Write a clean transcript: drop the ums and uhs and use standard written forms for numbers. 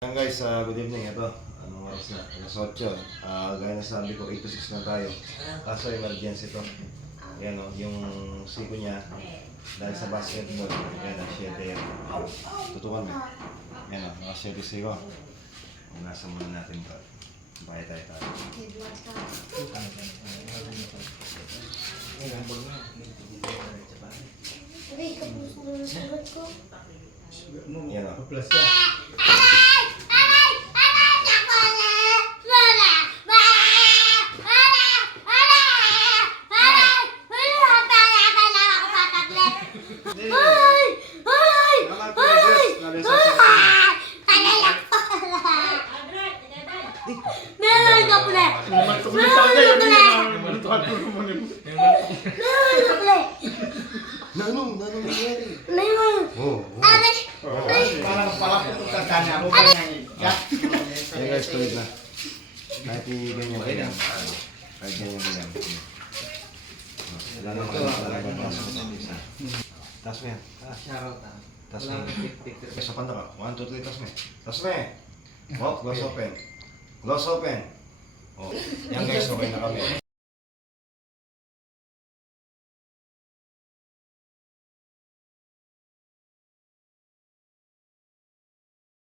Yan guys, good evening. Ito, anong oras na? Alas 8. Gaya na sabi ko, 8 to 6 na tayo. Kaso emergency ito. Yan o, yung siko niya, dahil sa basketball, yan, nasyete yan. Tutukan mo. Yan o, nakasyete siko. Nasa muna natin ito. Bahay tayo. Yan o. Nanong nangyari? Oh. Parang pupunta ka na ako kanya. Yan guys, tuloy na. Kahit ganyan. Kahit ganyan. Wala naman talaga pasok sa isa. Taas mo yan. Taas mo. Sa panda ka. 1, 2, 3, taas mo. Taas mo. Walk, close open. Close open. Oh, yan guys, okay na kami.